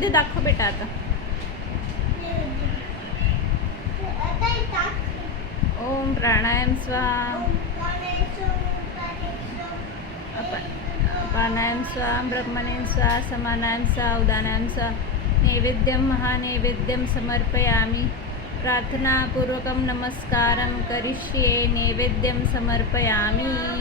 नैवेद्य दाखव बेटा आता. ओम प्राणायाम स्वाहा. प्राणायाम स्वाहा ब्रह्मणेन स्वाहा समानायाम स्वाहा उदानायाम स्वाहा. नैवेद्यम महानैवेद्यम समर्पयामि. प्रार्थनापूर्वकं नमस्कारं करिष्ये. नैवेद्यं समर्पयामि.